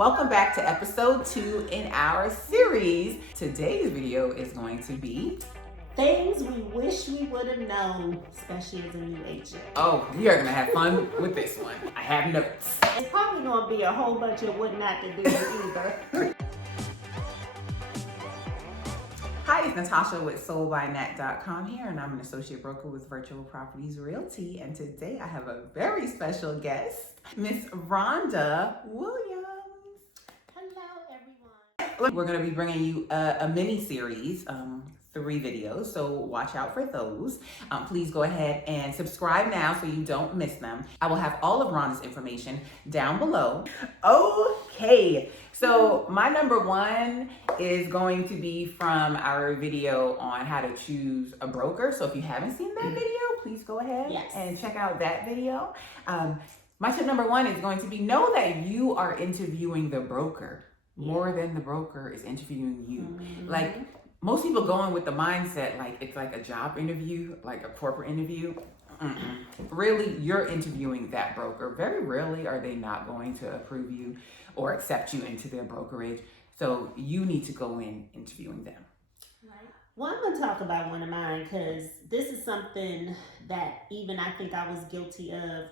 Welcome back to episode 2 in our series. Today's video is going to be things we wish we would have known, especially as a new agent. Oh, we are gonna have fun with this one. I have notes. It's probably gonna be a whole bunch of what not to do either. Hi, it's Natasha with soldbynat.com here, and I'm an associate broker with Virtual Properties Realty. And today I have a very special guest, Miss Rhonda Williams. Hello, everyone. We're going to be bringing you a mini series, 3 videos, so watch out for those. Please go ahead and subscribe now so you don't miss them. I will have all of Rhonda's information down below. Okay, so my number 1 is going to be from our video on how to choose a broker. So if you haven't seen that video, please go ahead and check out that video. My tip number 1 is going to be know that you are interviewing the broker more than the broker is interviewing you. Mm-hmm. Like, most people go in with the mindset like it's like a job interview, like a corporate interview. Really, you're interviewing that broker. Very rarely are they not going to approve you or accept you into their brokerage. So you need to go in interviewing them. Right. Well, I'm going to talk about one of mine because this is something that even I think I was guilty of.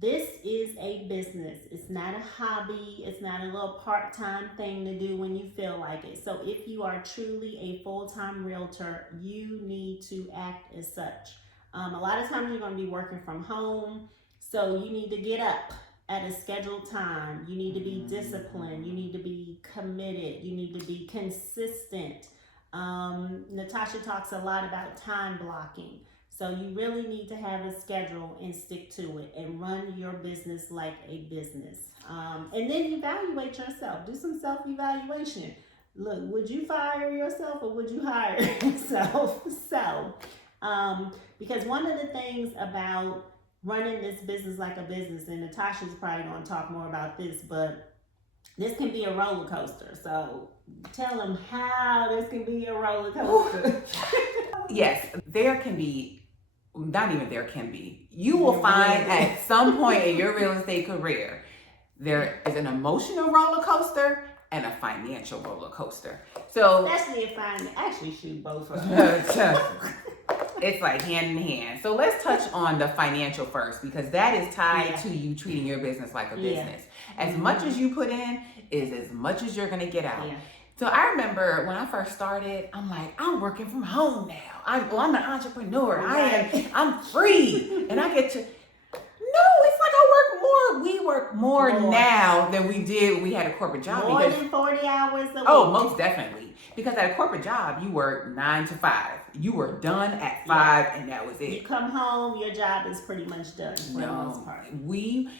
This is a business. It's not a hobby. It's not a little part-time thing to do when you feel like it. So if you are truly a full-time realtor, you need to act as such. A lot of times you're going to be working from home, so you need to get up at a scheduled time. You need to be disciplined. You need to be committed. You need to be consistent. Natasha talks a lot about time blocking. So you really need to have a schedule and stick to it and run your business like a business. And then evaluate yourself. Do some self-evaluation. Look, would you fire yourself or would you hire yourself? Because one of the things about running this business like a business, and Natasha's probably going to talk more about this, but this can be a roller coaster. So tell them how this can be a roller coaster. Yes, there can be. Not even there can be. You will find at some point in your real estate career, there is an emotional roller coaster and a financial roller coaster. So especially if I actually shoot both of them. It's like hand in hand. So let's touch on the financial first, because that is tied to you treating your business like a business. As much as you put in is as much as you're going to get out. So I remember when I first started, I'm like, I'm working from home now. I'm an entrepreneur. I'm free. And I get to, no, it's like I work more. We work more now than we did when we had a corporate job. More than 40 hours a week. Oh, most definitely. Because at a corporate job, you work 9 to 5. You were done at 5 and that was it. You come home, your job is pretty much done for the most part. We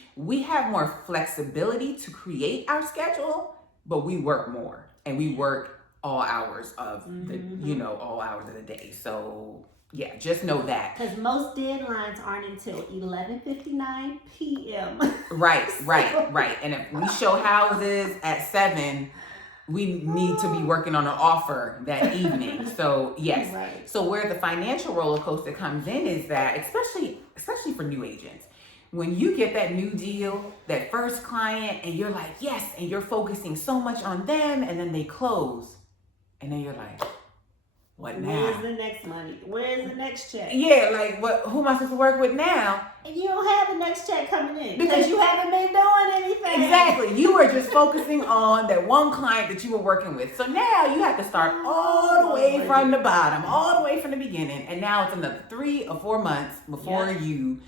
have more flexibility to create our schedule, but we work more. And we work all hours of the, all hours of the day. So yeah, just know that. Because most deadlines aren't until 11:59 p.m. Right. And if we show houses at 7, we need to be working on an offer that evening. So yes. Right. So where the financial roller coaster comes in is that, especially for new agents, when you get that new deal, that first client, and you're like, yes, and you're focusing so much on them, and then they close, and then you're like, what now? Where's the next money? Where's the next check? Yeah, like who am I supposed to work with now? And you don't have the next check coming in because you haven't been doing anything. Exactly. You were just focusing on that one client that you were working with. So now you have to start all the way from the bottom, all the way from the beginning, and now it's another 3 or 4 months before you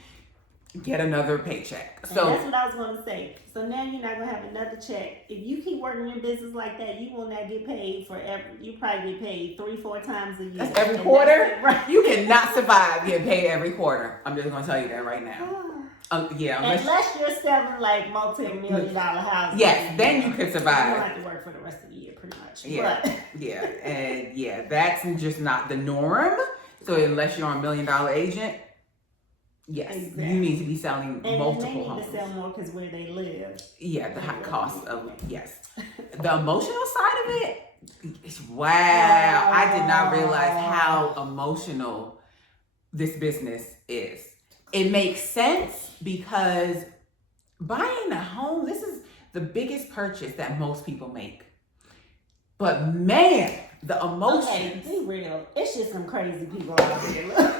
get another paycheck. So that's what I was going to say. So now you're not going to have another check. If you keep working your business like that, you will not get paid forever. You probably get paid 3-4 times a year. That's every quarter. Right. You cannot survive getting paid every quarter. I'm just going to tell you that right now. Unless you're selling like multi-million-dollar houses. Yes, then you could survive. You don't have to work for the rest of the year, pretty much. And that's just not the norm. So unless you're a $1 million agent, yes, you need to be selling multiple homes. And they need to sell more because where they live. Yeah, the high cost of, The emotional side of it, wow. I did not realize how emotional this business is. It makes sense because buying a home, this is the biggest purchase that most people make. But man, the emotions. Okay, be real. It's just some crazy people out there. Look.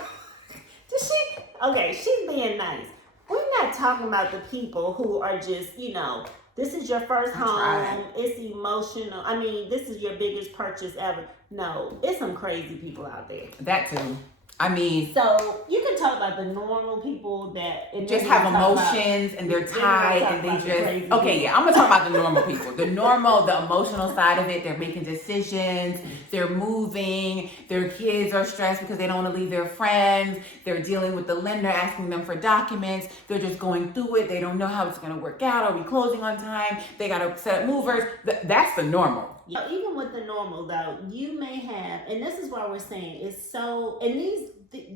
She's being nice. We're not talking about the people who are just, this is your first home. It's emotional. I mean, this is your biggest purchase ever. No, it's some crazy people out there. That too. I mean, so you can talk about the normal people that just have emotions and they're tied and they just, I'm gonna talk about the normal people. The emotional side of it, they're making decisions, they're moving, their kids are stressed because they don't want to leave their friends, they're dealing with the lender asking them for documents, they're just going through it, they don't know how it's gonna work out, are we closing on time, they gotta set up movers. That's the normal. Yeah, even with the normal though, you may have, and this is why we're saying it's so, and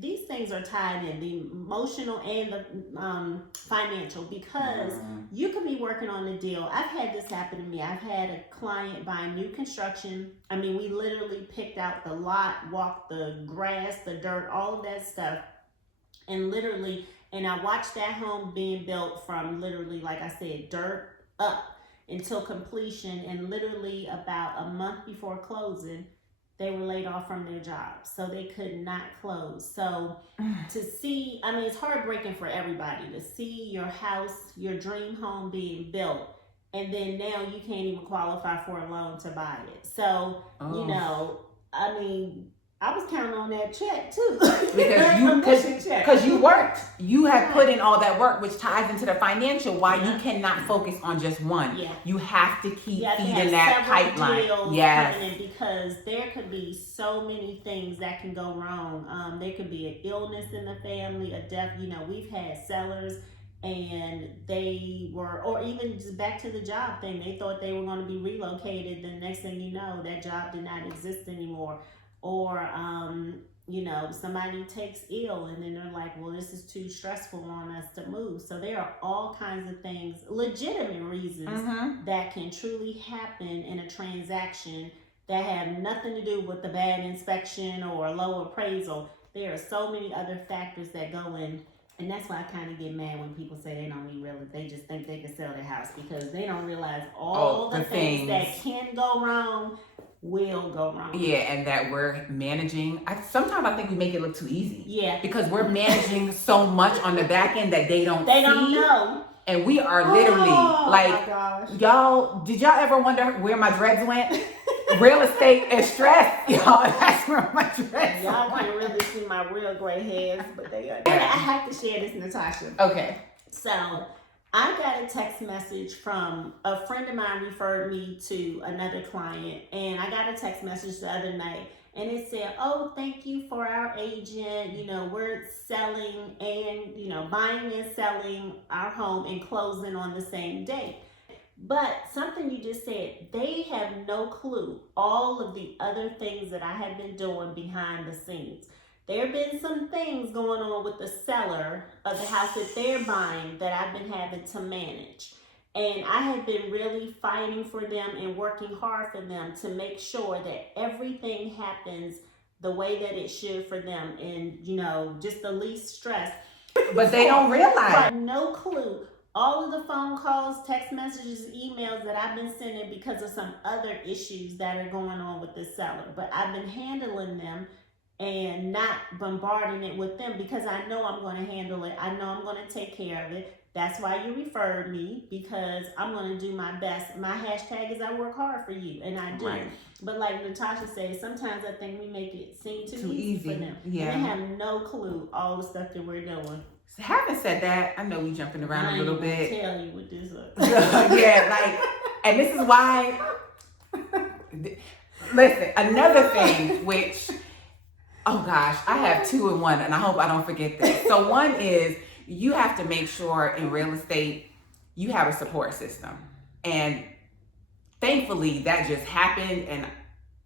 these things are tied in, the emotional and the financial, because you could be working on a deal. I've had this happen to me. I've had a client buying new construction. I mean, we literally picked out the lot, walked the grass, the dirt, all of that stuff, and I watched that home being built from literally, like I said, dirt up until completion, and literally about a month before closing, they were laid off from their jobs. So they could not close. So to see, I mean, it's heartbreaking for everybody to see your house, your dream home being built, and then now you can't even qualify for a loan to buy it. So, I mean, I was counting on that check too. Because you worked. You have put in all that work, which ties into the financial, why you cannot focus on just one. Yeah. You have to keep feeding that pipeline. Yes. Because there could be so many things that can go wrong. There could be an illness in the family, a death. We've had sellers and they were, or even just back to the job thing, they thought they were going to be relocated. The next thing you know, that job did not exist anymore. Or, somebody takes ill and then they're like, well, this is too stressful on us to move. So there are all kinds of things, legitimate reasons that can truly happen in a transaction that have nothing to do with the bad inspection or a low appraisal. There are so many other factors that go in. And that's why I kind of get mad when people say they don't need real estate. They just think they can sell their house because they don't realize all the things that can go wrong will go wrong. Yeah, and that we're managing. Sometimes I think we make it look too easy. Yeah. Because we're managing so much on the back end that they don't know. And we are literally y'all, did y'all ever wonder where my dreads went? Real estate and stress, y'all, that's where my dreads went. Y'all can't really see my real gray hairs, but they are. I have to share this, Natasha. Okay. So I got a text message from a friend of mine referred me to another client, and I got a text message the other night, and it said, oh, thank you for our agent. We're selling and, buying and selling our home and closing on the same day. But something you just said, they have no clue all of the other things that I have been doing behind the scenes. There have been some things going on with the seller of the house that they're buying that I've been having to manage. And I have been really fighting for them and working hard for them to make sure that everything happens the way that it should for them, and, just the least stress. But they don't realize. No clue. All of the phone calls, text messages, emails that I've been sending because of some other issues that are going on with the seller. But I've been handling them and not bombarding it with them because I know I'm going to handle it. I know I'm going to take care of it. That's why you referred me, because I'm going to do my best. My hashtag is I work hard for you, and I do. Right. But like Natasha said, sometimes I think we make it seem too easy for them. Yeah. And they have no clue all the stuff that we're doing. Having said that, I know we jumping around a little bit. I tell you what this is. And this is why. Listen, another thing, which, oh gosh, I have two in one, and I hope I don't forget this. So one is you have to make sure in real estate you have a support system, and thankfully that just happened. And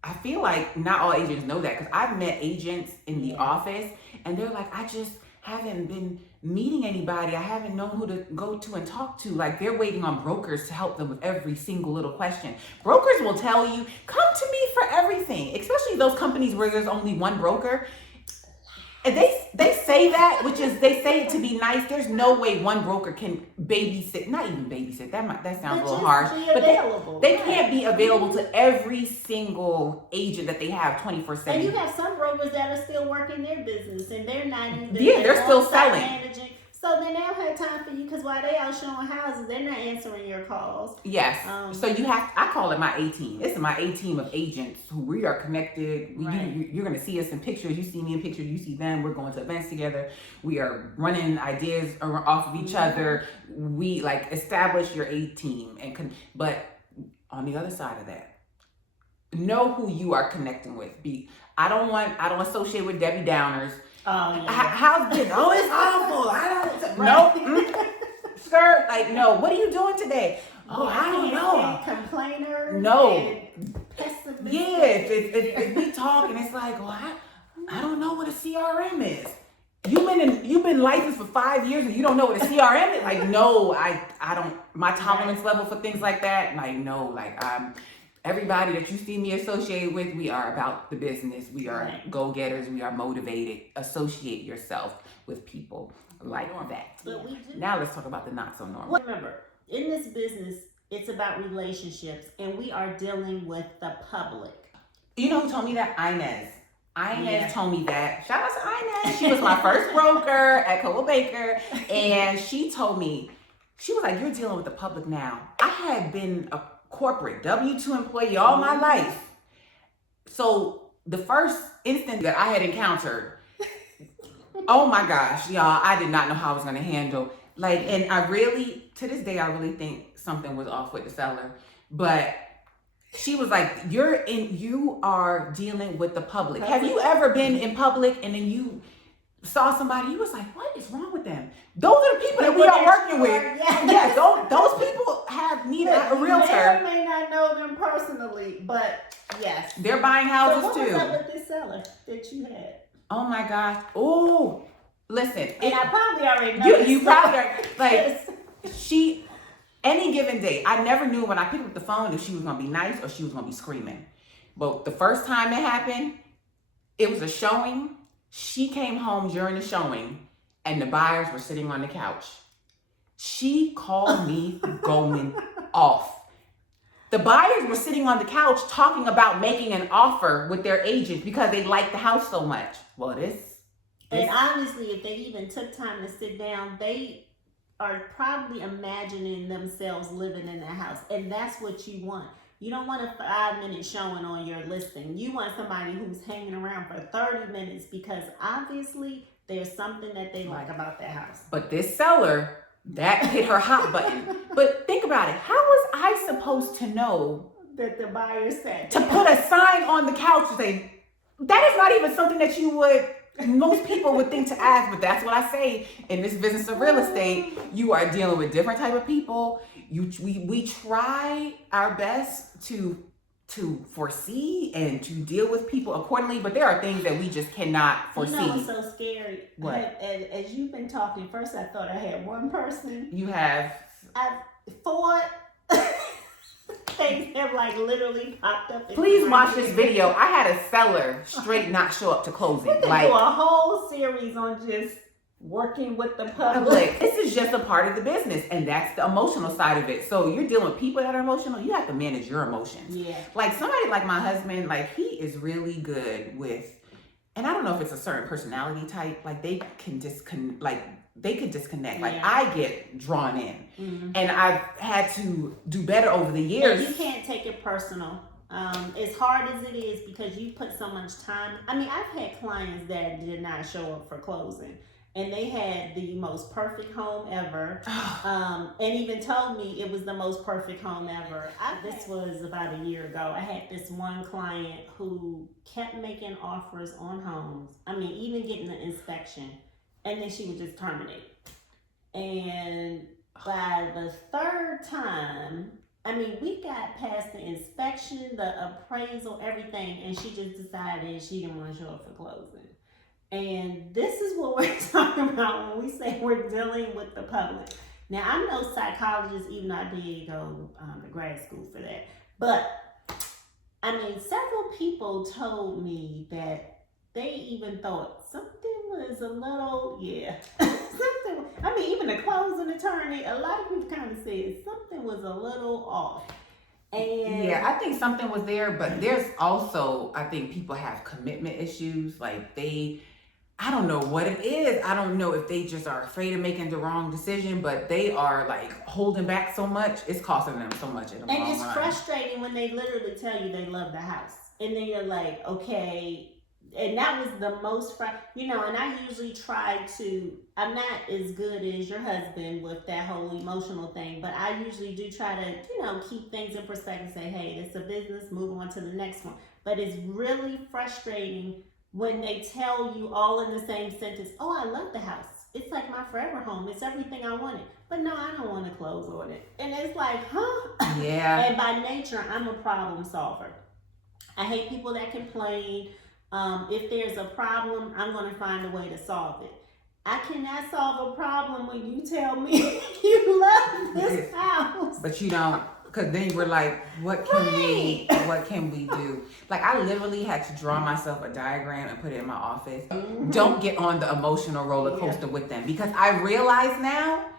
I feel like not all agents know that, because I've met agents in the office, and they're like, I just haven't been meeting anybody. I haven't known who to go to and talk to. Like, they're waiting on brokers to help them with every single little question. Brokers will tell you, come to me for everything, especially those companies where there's only one broker. And they say that, which is they say it to be nice. There's no way one broker can babysit, not even babysit. That sounds a little harsh. But they can't be available to every single agent that they have 24/7. And you have some brokers that are still working their business and they're not even they're still selling. Managing. So then they don't have time for you because while they out showing houses, they're not answering your calls. Yes. So you have, I call it my A team. This is my A team of agents who we are connected. You're going to see us in pictures. You see me in pictures. You see them. We're going to events together. We are running ideas off of each other. We like establish your A team. But on the other side of that, know who you are connecting with. I don't associate with Debbie Downers. Oh, yeah. How's this? Oh, it's awful. Nope. Skirt. Like, no. What are you doing today? Oh, I don't know. Complainer. No. Pessimist. Yeah. If we talk and it's like, well, I don't know what a CRM is. You've been licensed for 5 years and you don't know what a CRM is. Like, no, I don't. My tolerance level for things like that. Like, no. Like, everybody that you see me associated with, we are about the business. We are go-getters. We are motivated. Associate yourself with people like that. Now let's talk about the not so normal. Remember, in this business, it's about relationships, and we are dealing with the public. You know who told me that? Inez told me that. Shout out to Inez. She was my first broker at Coldwell Baker, and she told me, she was like, you're dealing with the public now. I had been a corporate W-2 employee all my life. So the first instance that I had encountered, oh my gosh, y'all, I did not know how I was going to handle. Like, and to this day, I really think something was off with the seller. But she was like, you are dealing with the public. Have you ever been in public and then you saw somebody, you was like, what is wrong with them? Those are the people that we are working with. Yes, those people need a realtor. You may not know them personally, but yes. They're buying houses so what too. What was up with this seller that you had? Oh my gosh. Oh, listen. And I probably already know. You probably are. Like, any given day, I never knew when I picked up the phone if she was going to be nice or she was going to be screaming. But the first time it happened, it was a showing. She came home during the showing and the buyers were sitting on the couch. She called me going off. The buyers were sitting on the couch talking about making an offer with their agent because they liked the house so much. Well, and honestly, if they even took time to sit down, they are probably imagining themselves living in that house. And that's what you want. You don't want a 5-minute showing on your listing. You want somebody who's hanging around for 30 minutes because obviously there's something that they like about that house. But this seller, that hit her hot button. But think about it. How was I supposed to know that the buyer said to put a sign on the couch to say, that is not even something that most people would think to ask, but that's what I say in this business of real estate. You are dealing with different type of people. We try our best to foresee and to deal with people accordingly, but there are things that we just cannot foresee. You know what's so scary? What? As you've been talking, first I thought I had one person. You have? Four things have like literally popped up. Please watch this video. I had a seller straight not show up to closing. We could do a whole series on just working with the public. This is just a part of the business, and that's the emotional side of it. So you're dealing with people that are emotional. You have to manage your emotions. Yeah. Like somebody like my husband, like he is really good with, and I don't know if it's a certain personality type. Like they can disconnect. Like I get drawn in, and I've had to do better over the years. And you can't take it personal. As hard as it is, because you put so much time. I mean, I've had clients that did not show up for closing. And they had the most perfect home ever, and even told me it was the most perfect home ever. This was about a year ago. I had this one client who kept making offers on homes. I mean, even getting the inspection, and then she would just terminate. And by the third time, I mean, we got past the inspection, the appraisal, everything, and she just decided she didn't want to show up for closing. And this is what we're talking about when we say we're dealing with the public. Now, I'm no psychologist, even though I did go to grad school for that. But, I mean, several people told me that they even thought something was a little, something, I mean, even the closing attorney, a lot of people kind of said something was a little off. And yeah, I think something was there, but there's also, I think people have commitment issues. Like I don't know what it is. I don't know if they just are afraid of making the wrong decision, but they are like holding back so much. It's costing them so much in the long run. And it's frustrating when they literally tell you they love the house. And then you're like, okay. And that was the most, and I usually try to, I'm not as good as your husband with that whole emotional thing, but I usually do try to, keep things in perspective, say, hey, it's a business, move on to the next one. But it's really frustrating when they tell you all in the same sentence, oh, I love the house. It's like my forever home. It's everything I wanted. But no, I don't want to close on it. And it's like, huh? Yeah. And by nature, I'm a problem solver. I hate people that complain. If there's a problem, I'm going to find a way to solve it. I cannot solve a problem when you tell me you love this house. But you don't, because then we're like, what can we do? Like, I literally had to draw myself a diagram and put it in my office. Mm-hmm. Don't get on the emotional roller coaster with them, because I realize now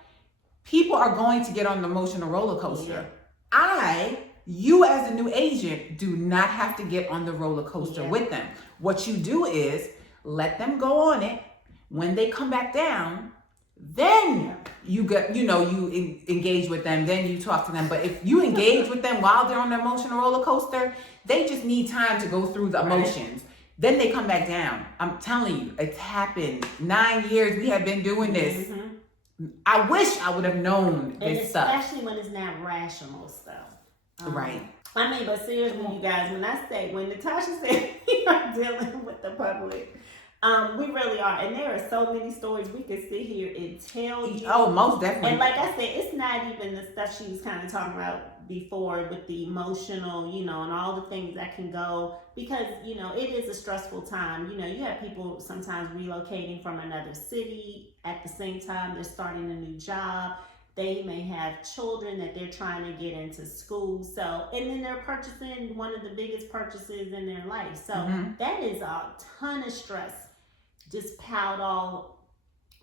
people are going to get on the emotional roller coaster. Yeah. You as a new agent do not have to get on the roller coaster with them. What you do is let them go on it. When they come back down, then you engage with them, then you talk to them. But if you engage with them while they're on the emotional roller coaster, they just need time to go through the emotions. Then they come back down. I'm telling you, it's happened. 9 years we have been doing this. Mm-hmm. I wish I would have known this stuff. Especially when it's not rational stuff. Right. I mean, but seriously, you guys, when Natasha said we are dealing with the public, we really are. And there are so many stories we could sit here and tell you. Oh, most definitely. And like I said, it's not even the stuff she was kind of talking about before with the emotional, and all the things that can go, because, it is a stressful time. You have people sometimes relocating from another city at the same time they're starting a new job. They may have children that they're trying to get into school. So, and then they're purchasing one of the biggest purchases in their life. So that is a ton of stress just piled all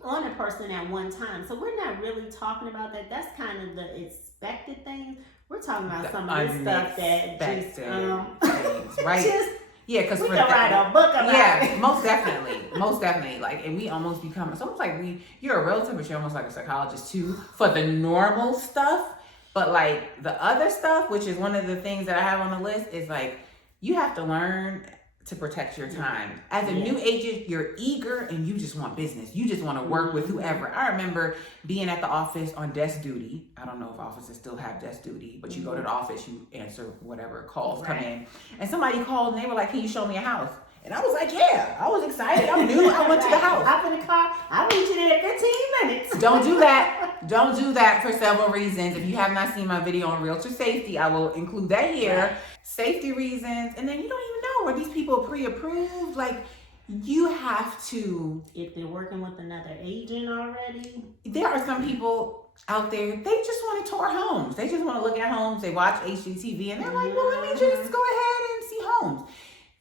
on a person at one time. So we're not really talking about that. That's kind of the expected things. We're talking about some of this stuff that just, things, right? Because we can write a book about it. most definitely. Like, and we almost become, it's almost like you're a realtor, but you're almost like a psychologist too for the normal stuff. But like the other stuff, which is one of the things that I have on the list, is like you have to learn to protect your time. As a new agent, you're eager and you just want business. You just want to work with whoever. I remember being at the office on desk duty. I don't know if offices still have desk duty, but you go to the office, you answer whatever calls come in. And somebody called and they were like, can you show me a house? And I was like, yeah. I was excited. I knew I went to the house. Hop in the car. I'll meet you there in 15 minutes. Don't do that. Don't do that for several reasons. If you have not seen my video on realtor safety, I will include that here. Right. Safety reasons. And then you don't even know, are these people pre-approved? Like, you have to. If they're working with another agent already. There are some people out there, they just want to tour homes. They just want to look at homes. They watch HGTV and they're like, well, let me just go ahead and see homes.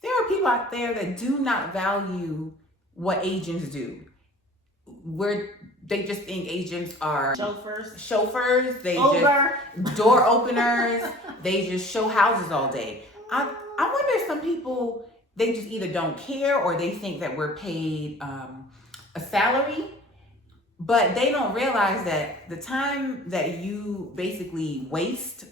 There are people out there that do not value what agents do. They just think agents are chauffeurs. They just door openers. They just show houses all day. I wonder if some people, they just either don't care or they think that we're paid a salary, but they don't realize that the time that you basically waste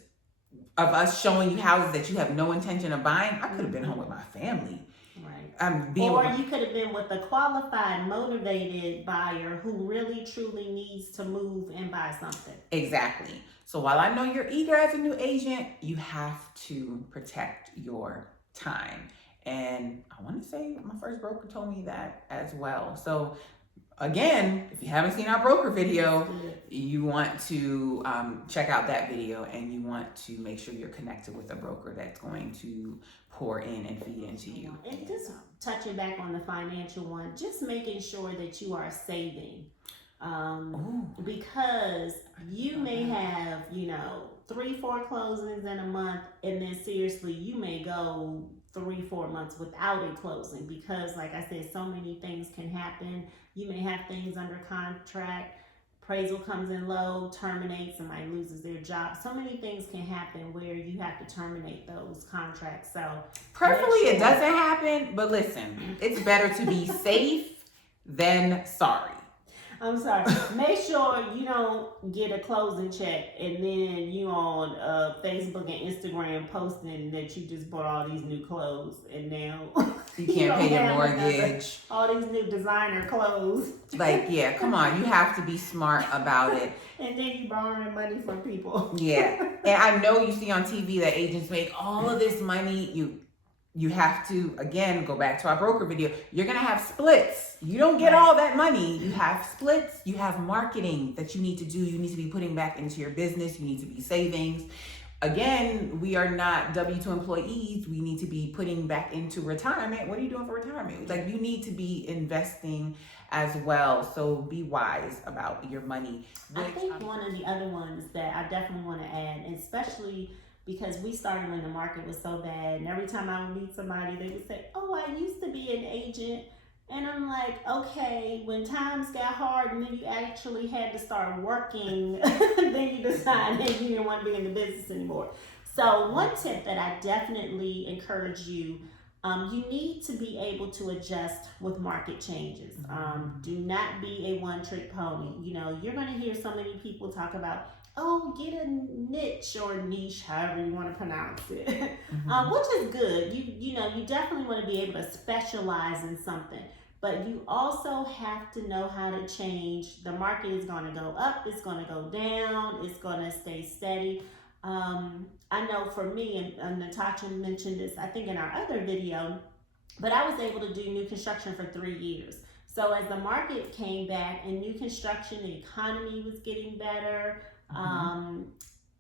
of us showing you houses that you have no intention of buying, I could have been home with my family. Right. Or you could have been with a qualified, motivated buyer who really, truly needs to move and buy something. Exactly. So while I know you're eager as a new agent, you have to protect your time. And I want to say my first broker told me that as well. So again, if you haven't seen our broker video, you want to check out that video, and you want to make sure you're connected with a broker that's going to pour in and feed into you. And just touching back on the financial one, just making sure that you are saving. Because you may have, 3-4 closings in a month, and then seriously, you may go 3-4 months without a closing because, like I said, so many things can happen. You may have things under contract, appraisal comes in low, terminates, somebody loses their job. So many things can happen where you have to terminate those contracts. So preferably it doesn't happen, but listen, it's better to be safe than sorry. I'm sorry. Make sure you don't get a closing check and then you on Facebook and Instagram posting that you just bought all these new clothes and now you can't pay your mortgage. All these new designer clothes. Like, yeah, come on. You have to be smart about it. And then you borrowing money from people. Yeah. And I know you see on TV that agents make all of this money. You have to, again, go back to our broker video. You're going to have splits. You don't get all that money. You have splits. You have marketing that you need to do. You need to be putting back into your business. You need to be savings. Again, we are not W-2 employees. We need to be putting back into retirement. What are you doing for retirement? Like, you need to be investing as well. So be wise about your money. I think one of the other ones that I definitely want to add, and especially because we started when the market was so bad, and every time I would meet somebody, they would say, "Oh, I used to be an agent." And I'm like, okay, when times got hard and then you actually had to start working, then you decided you didn't want to be in the business anymore. So one tip that I definitely encourage you, you need to be able to adjust with market changes. Do not be a one-trick pony. You're going to hear so many people talk about, oh, get a niche or niche, however you want to pronounce it, which is good. You definitely want to be able to specialize in something, but you also have to know how to change. The market is going to go up, it's going to go down, it's going to stay steady. I know for me, and Natasha mentioned this, I think in our other video, but I was able to do new construction for 3 years. So as the market came back and new construction, the economy was getting better.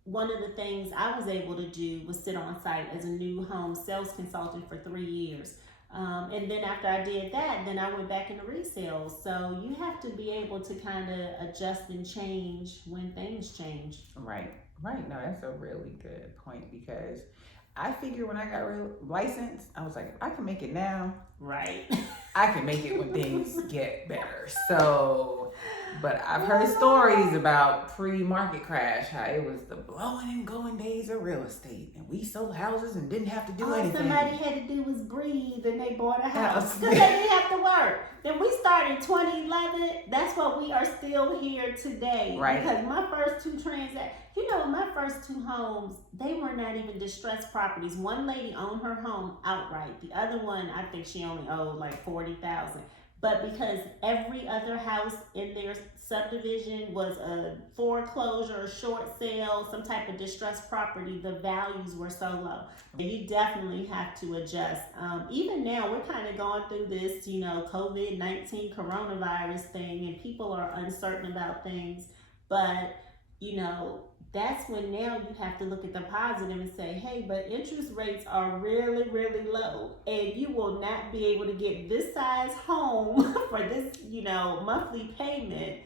One of the things I was able to do was sit on site as a new home sales consultant for 3 years. And then after I did that, then I went back into resale. So you have to be able to kind of adjust and change when things change. Right. No, that's a really good point because I figured when I got licensed, I was like, if I can make it now, right, I can make it when things get better. So, but I've heard stories about pre-market crash, how it was the blowing and going days of real estate, and we sold houses and didn't have to do anything. All somebody had to do was breathe, and they bought a house because they didn't have to work. Then we started 2011. That's what we are still here today. Right. Because my first 2 transactions, my first 2 homes, they were not even distressed properties. One lady owned her home outright. The other one, I think she only owed like $40,000. But because every other house in their subdivision was a foreclosure, a short sale, some type of distressed property, the values were so low. And you definitely have to adjust. Even now, we're kind of going through this, COVID-19 coronavirus thing, and people are uncertain about things. But, that's when now you have to look at the positive and say, hey, but interest rates are really, really low, and you will not be able to get this size home for this, monthly payment,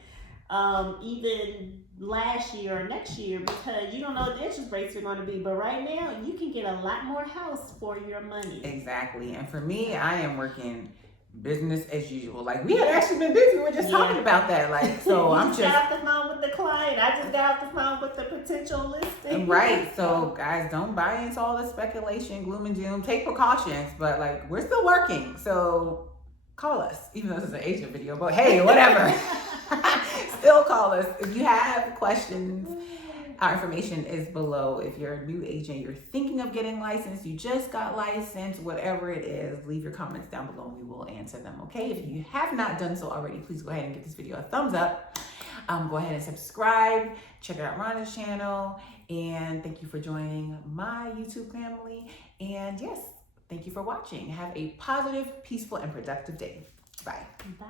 even last year or next year, because you don't know what the interest rates are going to be. But right now, you can get a lot more house for your money. Exactly. And for me, I am working business as usual. Like, we had actually been busy. We were just talking about that. Like, so I'm just got off the phone with the client. I just got off the phone with the potential listing. Right. So guys, don't buy into all the speculation, gloom and doom. Take precautions, but like, we're still working. So call us, even though this is an agent video, but hey, whatever. Still call us if you have questions. Our information is below. If you're a new agent, you're thinking of getting licensed, you just got licensed, whatever it is, leave your comments down below and we will answer them, okay? If you have not done so already, please go ahead and give this video a thumbs up. Go ahead and subscribe. Check out Rhonda's channel. And thank you for joining my YouTube family. And yes, thank you for watching. Have a positive, peaceful, and productive day. Bye. Bye.